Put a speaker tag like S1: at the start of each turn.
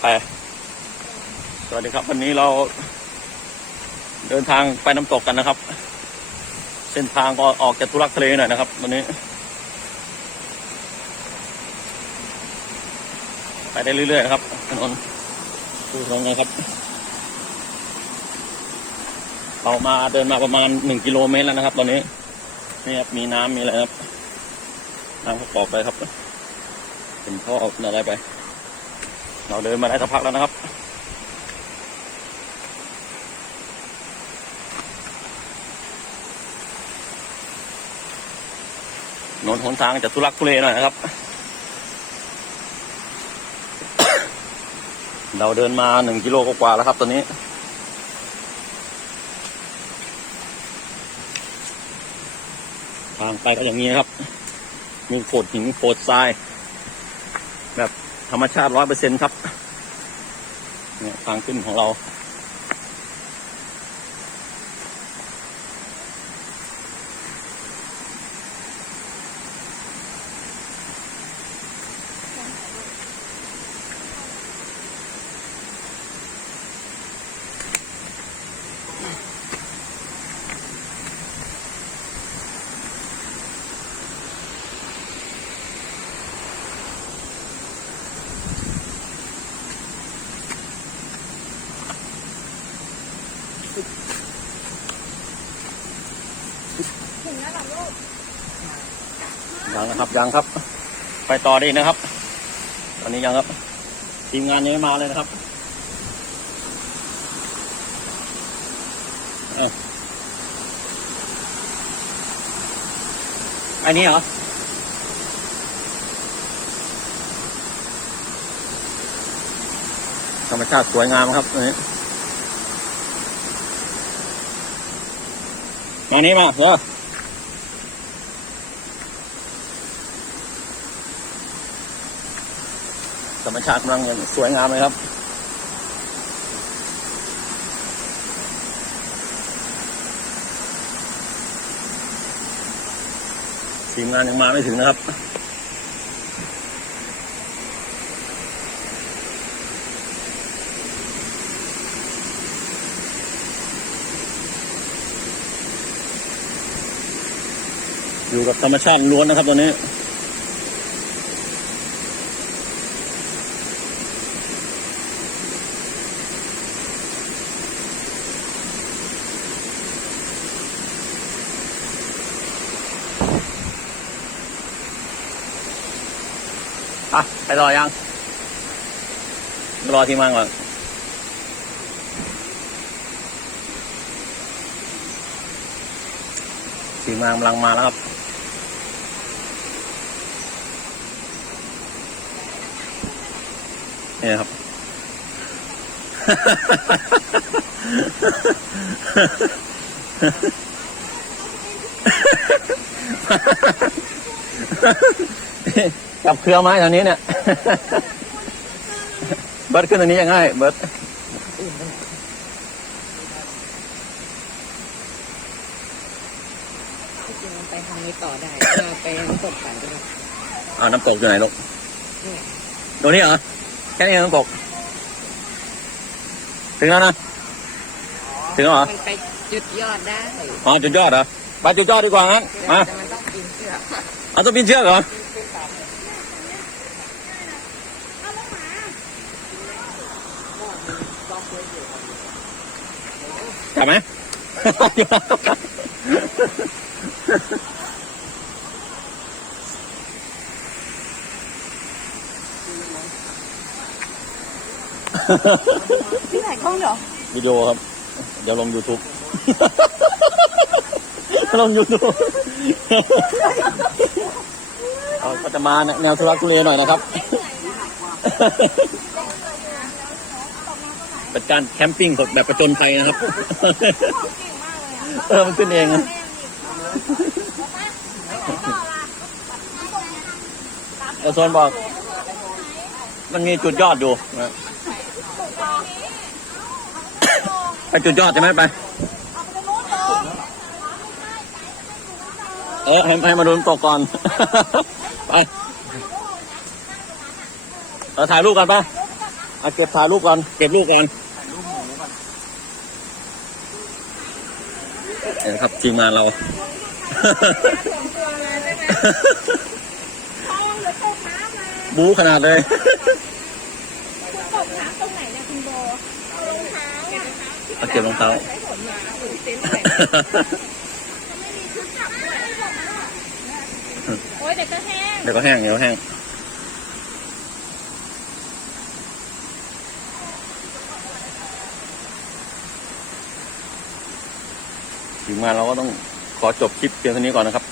S1: ไป สวัสดีครับ วันนี้เรา เดินทางไปน้ำตกกันนะครับ เส้นทางก็ออกจากทุรักทะเลหน่อยนะครับ วันนี้ ไปได้เรื่อยๆนะครับถนนดูถนนนะครับเรามาเดินมาประมาณหนึ่งกิโลเมตรแล้วนะครับ ตอนนี้นี่ครับมีน้ำมีอะไรครับน้ำก็ออกไปครับ เป็นท่อเป็นอะไรไป เราเดินมาได้สักพักแล้วนะครับถนนหนทางจะทุลักทุเลหน่อยนะครับ เราเดินมาหนึ่งกิโลกว่าแล้วครับตอนนี้ทางไปก็อย่างนี้นะครับ มีโขดหินโขดทราย แบบธรรมชาติร้อยเปอร์เซ็นครับเนี่ยทางขึ้นของเรา
S2: ถึงแล้วเหรอลูก
S1: ยังนะครับยังครับ ไปต่อได้นะครับ ตอนนี้ยังครับ ทีมงานยังไม่มาเลยนะครับเอ้าอันนี้เหรอธรรมชาติสวยงามครับอันนี้ มานี่มาเออธรรมชาติกำลังสวยงามเลยครับทีมงานยังมาไม่ถึงนะครับ อยู่กับธรรมชาติล้วนนะครับตอนนี้อะไปรอยัง รอทีมงานก่อนทีมงานกำลังมาแล้วครับ นี่นะครับจับเครือไม้แถวนี้เนี่ย เบิร์ดขึ้นตรงนี้ยังง่าย เบิร์ด
S3: จริงๆมันไปทางนี้ต่อได้เราไปน้ำตกกันก็ได้
S1: อ่าน้ำตกอยู่ไหนลูก
S3: นี่
S1: ตรงนี้เหรอ แค่นี้เองน้ำตกถึงแล้วนะ ถึงแล้วเหรอ
S3: มันไปจุดยอดได้
S1: อ๋อจุดยอดเหรอ ไปจุดยอดดีกว่างั้น
S3: แต่
S1: มา
S3: มันต้องปีนเชือก
S1: เอาต้องปีนเชือกเหรอกลับไหม
S2: ที่ไหนกล้องเหรอ
S1: วิดีโอครับ เดี๋ยวลง YouTube ลง YouTube เอาก็จะมาแนวทุรักทุเลหน่อยนะครับ เป็นการแคมปิ้งแบบประจนภัยนะครับ เออมันขึ้นเองนะเออโซนบอก มันมีจุดยอดอยู่นะ ไปจุดยอดใช่ไหมไปเออให้ให้มาดูน้ำตกก่อน ไปไปเราถ่ายรูปกันปะเอาเก็บถ่ายรูปก่อนเก็บรูปก่อนนี่นะครับทีมงานเรา
S2: ท้องหรือตกน้ำมา
S1: บู๊ขนาดเลย
S2: คุณตกน้ำตรงไหนเนี่ยคุณโบรองเท้าอะ
S1: เอาเก็บรองเท้า
S2: ใช้ผลมาหรือเต็นท์ไหนไม่มีชุดจับด้วยโอ้ยเด็กก็แห้ง
S1: เดี๋ยวก็แห้งเดี๋ยวก็แห้งทีมงานเราก็ต้องขอจบคลิปเพียงเท่านี้ก่อนนะครับ